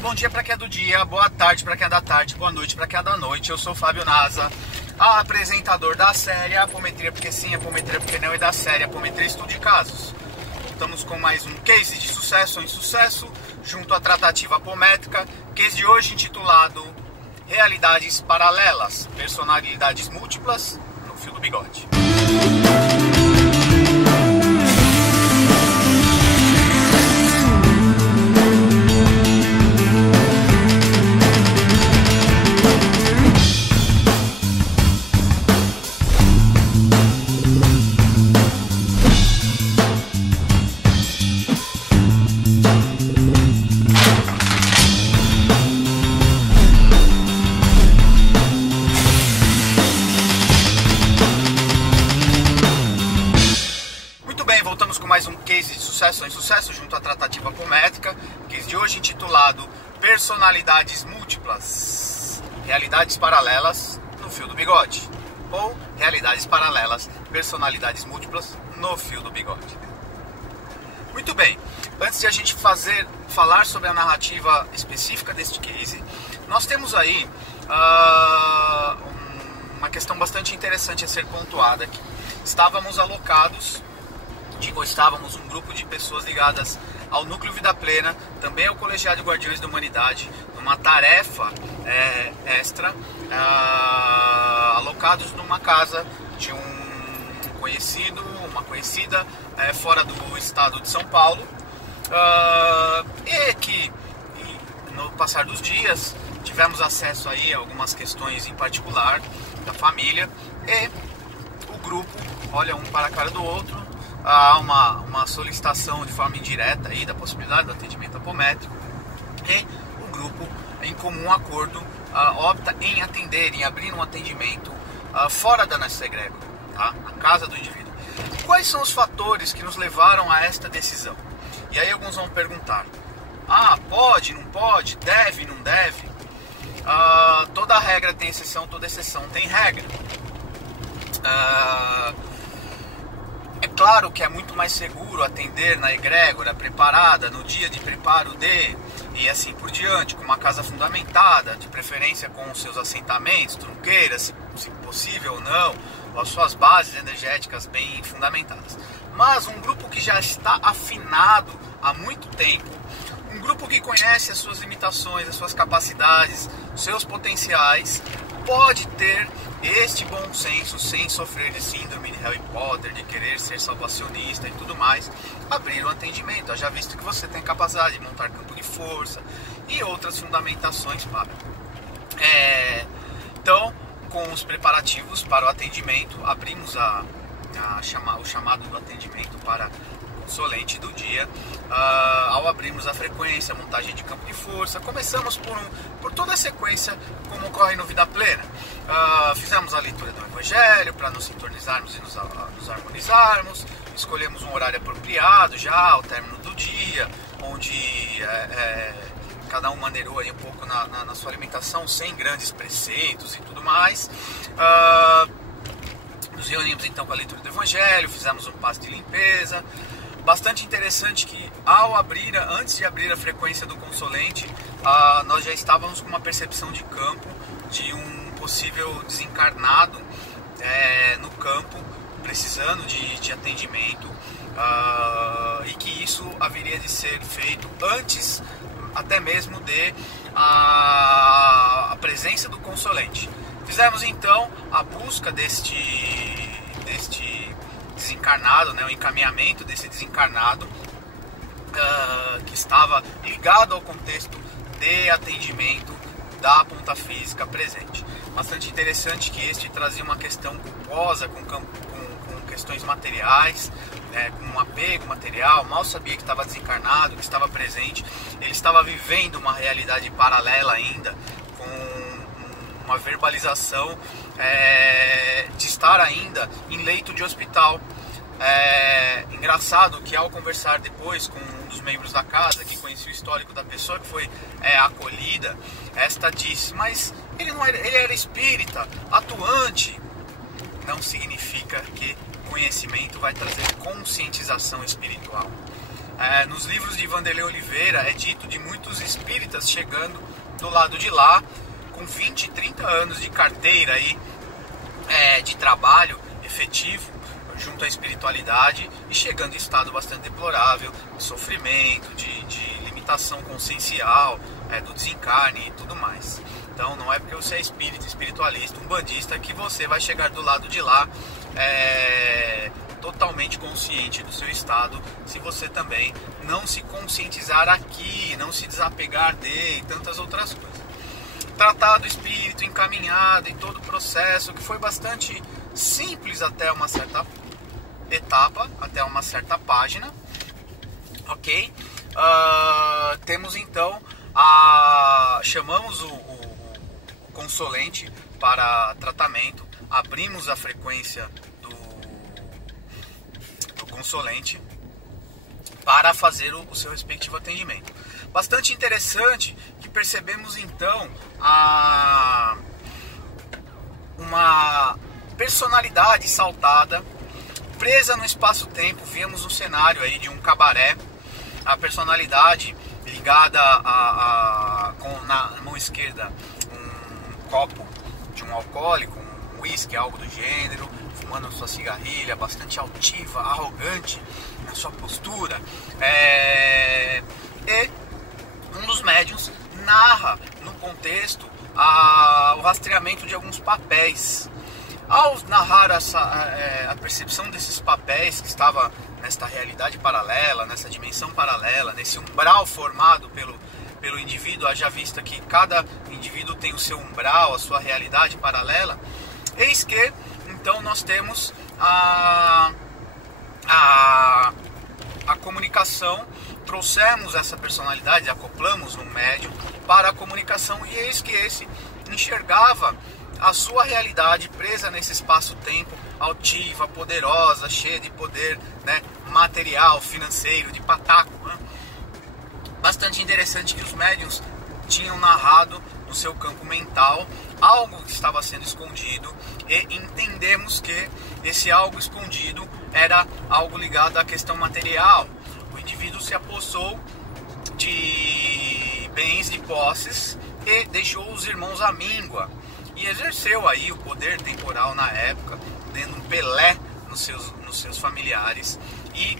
Bom dia para quem é do dia, boa tarde para quem é da tarde, boa noite para quem é da noite. Eu sou o Fábio Naza, apresentador da série Apometria Porque Sim, Apometria Porque Não e da série Apometria Estudo de Casos. Estamos com mais um case de sucesso ou insucesso, junto à tratativa apométrica, case de hoje intitulado Realidades Paralelas, Personalidades Múltiplas no Fio do Bigode. Mais um case de sucesso ou insucesso junto à tratativa apométrica, case de hoje intitulado Personalidades Múltiplas, Realidades Paralelas no Fio do Bigode, ou Realidades Paralelas, Personalidades Múltiplas no Fio do Bigode. Muito bem, antes de a gente falar sobre a narrativa específica deste case, nós temos aí uma questão bastante interessante a ser pontuada aqui. Estávamos um grupo de pessoas ligadas ao Núcleo Vida Plena, também ao Colegiado de Guardiões da Humanidade, numa tarefa extra, alocados numa casa de uma conhecida fora do estado de São Paulo, e que no passar dos dias tivemos acesso aí a algumas questões em particular da família, e o grupo olha um para a cara do outro. Há uma solicitação de forma indireta aí da possibilidade do atendimento apométrico, e o grupo, em comum acordo, opta em abrir um atendimento fora da nossa egrégora, tá? Na casa do indivíduo. Quais são os fatores que nos levaram a esta decisão? E aí alguns vão perguntar: pode, não pode, deve, não deve? Toda regra tem exceção, toda exceção tem regra. É claro que é muito mais seguro atender na egrégora preparada, no dia de preparo e assim por diante, com uma casa fundamentada, de preferência com os seus assentamentos, trunqueiras, se possível ou não, ou as suas bases energéticas bem fundamentadas. Mas um grupo que já está afinado há muito tempo, um grupo que conhece as suas limitações, as suas capacidades, os seus potenciais, pode ter este bom senso, sem sofrer de síndrome de Harry Potter, de querer ser salvacionista e tudo mais, abrir o atendimento, já visto que você tem capacidade de montar campo de força e outras fundamentações para. Então, com os preparativos para o atendimento, abrimos o chamado do atendimento para consolente do dia. Ao abrirmos a frequência, a montagem de campo de força, começamos por toda a sequência como ocorre no Vida Plena. Fizemos a leitura do Evangelho para nos sintonizarmos e nos harmonizarmos, escolhemos um horário apropriado já ao término do dia, onde cada um maneirou aí um pouco na sua alimentação, sem grandes preceitos e tudo mais. Nos reunimos então com a leitura do Evangelho, fizemos um passo de limpeza. Bastante interessante que antes de abrir a frequência do consolente, nós já estávamos com uma percepção de campo de um possível desencarnado no campo, precisando de atendimento, e que isso haveria de ser feito antes até mesmo de a presença do consolente. Fizemos então a busca deste desencarnado, o encaminhamento desse desencarnado, que estava ligado ao contexto de atendimento da ponta física presente. Bastante interessante que este trazia uma questão culposa com questões materiais, com um apego material, mal sabia que estava desencarnado, que estava presente, ele estava vivendo uma realidade paralela ainda, com uma verbalização de estar ainda em leito de hospital. Engraçado que ao conversar depois com um dos membros da casa, que conhecia o histórico da pessoa que foi acolhida, esta disse: mas ele era espírita, atuante. Não significa que conhecimento vai trazer conscientização espiritual. Nos livros de Vanderlei Oliveira é dito de muitos espíritas chegando do lado de lá com 20, 30 anos de carteira aí, de trabalho efetivo junto à espiritualidade e chegando em estado bastante deplorável, de sofrimento, de limitação consciencial, do desencarne e tudo mais. Então não é porque você é espírita, espiritualista, umbandista, que você vai chegar do lado de lá totalmente consciente do seu estado, se você também não se conscientizar aqui, não se desapegar dele e tantas outras coisas. Tratado espírito, encaminhado e todo o processo, que foi bastante simples até uma certa etapa, até uma certa página, ok? Temos então, chamamos o consolente para tratamento, abrimos a frequência do consolente para fazer o seu respectivo atendimento. Bastante interessante que percebemos então uma personalidade saltada, presa no espaço-tempo. Víamos um cenário aí de um cabaré, a personalidade ligada com na mão esquerda um copo de um alcoólico, um uísque, algo do gênero, fumando sua cigarrilha, bastante altiva, arrogante na sua postura, e um dos médiuns narra no contexto o rastreamento de alguns papéis. Ao narrar a percepção desses papéis que estava nesta realidade paralela, nessa dimensão paralela, nesse umbral formado pelo indivíduo, haja vista que cada indivíduo tem o seu umbral, a sua realidade paralela, eis que então nós temos a comunicação, trouxemos essa personalidade, acoplamos um médium para a comunicação, e eis que esse enxergava a sua realidade presa nesse espaço-tempo, altiva, poderosa, cheia de poder, né, material, financeiro, de pataco, né? Bastante interessante que os médiuns tinham narrado no seu campo mental algo que estava sendo escondido, e entendemos que esse algo escondido era algo ligado à questão material. O indivíduo se apossou de bens, de posses, e deixou os irmãos à míngua, e exerceu aí o poder temporal na época, dando um Pelé nos seus familiares, e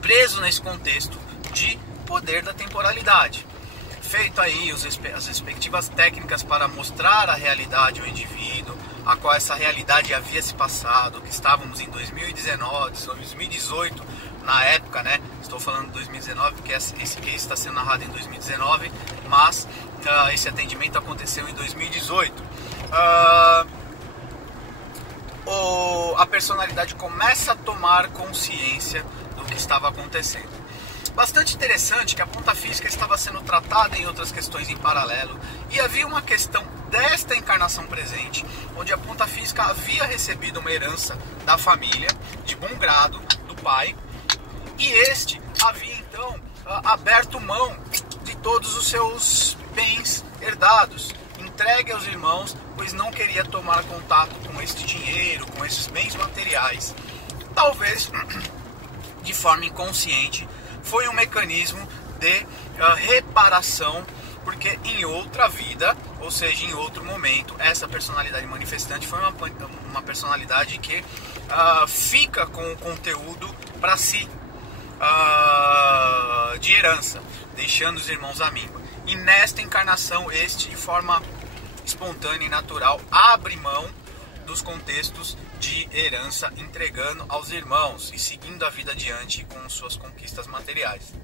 preso nesse contexto de poder da temporalidade. Feito aí as respectivas técnicas para mostrar a realidade ao indivíduo, a qual essa realidade havia se passado, que estávamos em 2019, 2018, na época, né? Estou falando de 2019 porque esse case está sendo narrado em 2019, mas esse atendimento aconteceu em 2018. A personalidade começa a tomar consciência do que estava acontecendo. Bastante interessante que a ponta física estava sendo tratada em outras questões em paralelo, e havia uma questão desta encarnação presente, onde a ponta física havia recebido uma herança da família, de bom grado, do pai, e este havia então aberto mão de todos os seus bens herdados, entregue aos irmãos, pois não queria tomar contato com este dinheiro, com esses bens materiais. Talvez de forma inconsciente, foi um mecanismo de reparação, porque em outra vida, ou seja, em outro momento, essa personalidade manifestante foi uma personalidade que fica com o conteúdo para si, de herança, deixando os irmãos à míngua. E nesta encarnação, este, de forma espontânea e natural, abre mão dos contextos de herança, entregando aos irmãos e seguindo a vida adiante com suas conquistas materiais.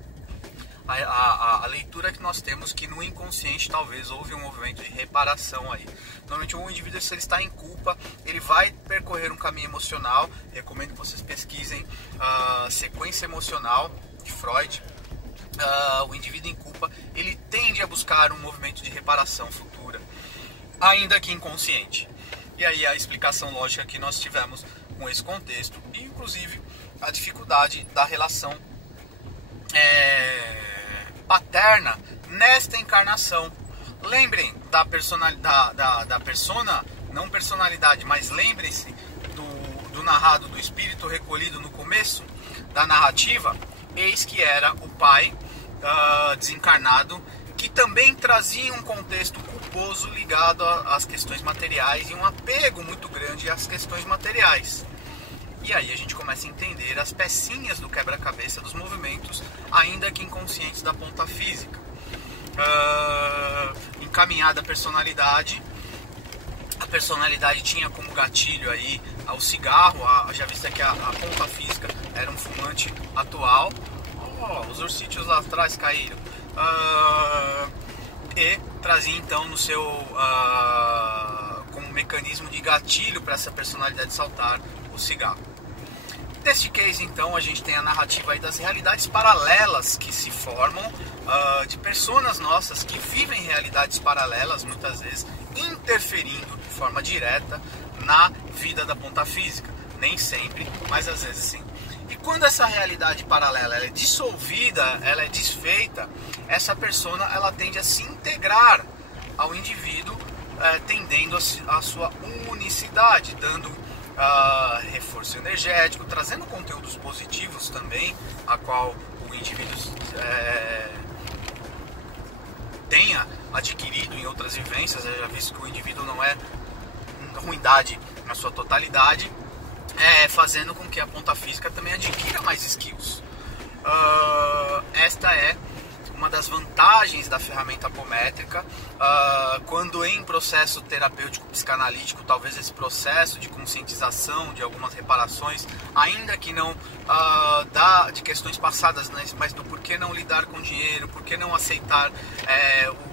A leitura que nós temos, que no inconsciente talvez houve um movimento de reparação aí. Normalmente o indivíduo, se ele está em culpa, ele vai percorrer um caminho emocional. Recomendo que vocês pesquisem a sequência emocional de Freud. O indivíduo em culpa, ele tende a buscar um movimento de reparação futura, ainda que inconsciente. E aí a explicação lógica que nós tivemos com esse contexto, e inclusive a dificuldade da relação paterna nesta encarnação. Lembrem da personalidade, da persona, não personalidade, mas lembrem-se do narrado do espírito recolhido no começo da narrativa, eis que era o pai desencarnado, que também trazia um contexto culposo ligado às questões materiais e um apego muito grande às questões materiais. E aí a gente começa a entender as pecinhas do quebra-cabeça dos movimentos, ainda que inconscientes, da ponta física. Encaminhada a personalidade tinha como gatilho aí o cigarro, já vista que a ponta física era um fumante atual. Os ursítios lá atrás caíram. E trazia então no seu como mecanismo de gatilho para essa personalidade saltar o cigarro. Neste case, então, a gente tem a narrativa aí das realidades paralelas que se formam, de personas nossas que vivem realidades paralelas, muitas vezes interferindo de forma direta na vida da ponta física. Nem sempre, mas às vezes sim. E quando essa realidade paralela ela é dissolvida, ela é desfeita, essa persona ela tende a se integrar ao indivíduo, tendendo a sua unicidade, dando reforço energético, trazendo conteúdos positivos também, a qual o indivíduo tenha adquirido em outras vivências. Eu já visto que o indivíduo não é ruindade na sua totalidade, fazendo com que a ponta física também adquira mais skills. Esta é uma das vantagens da ferramenta apométrica, quando em processo terapêutico psicanalítico, talvez esse processo de conscientização de algumas reparações, ainda que não de questões passadas, né, mas do porquê não lidar com dinheiro, porquê não aceitar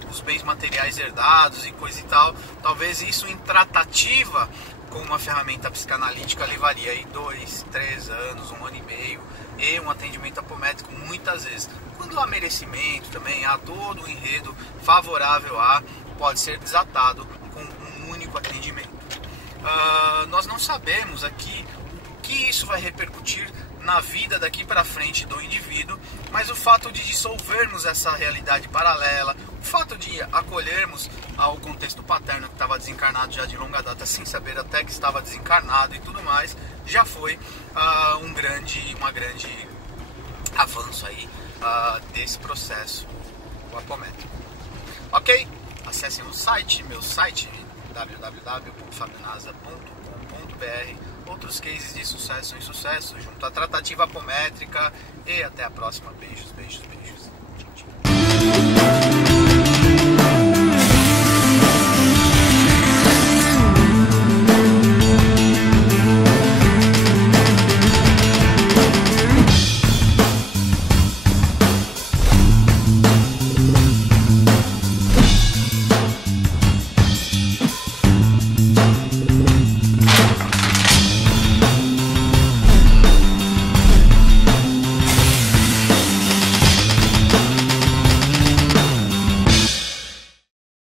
os bens materiais herdados e coisa e tal, talvez isso em tratativa com uma ferramenta psicanalítica levaria aí 2, 3 anos, 1 ano e meio, e um atendimento apométrico muitas vezes. Quando há merecimento também, há todo um enredo favorável pode ser desatado com um único atendimento. Nós não sabemos aqui o que isso vai repercutir na vida daqui para frente do indivíduo, mas o fato de dissolvermos essa realidade paralela, o fato de acolhermos ao contexto paterno que estava desencarnado já de longa data, sem saber até que estava desencarnado e tudo mais, já foi um grande avanço aí desse processo apométrico. Ok? Acessem o site, meu site www.fabionasa.com.br. Outros cases de sucesso em sucesso junto à tratativa apométrica, e até a próxima. Beijos, beijos, beijos.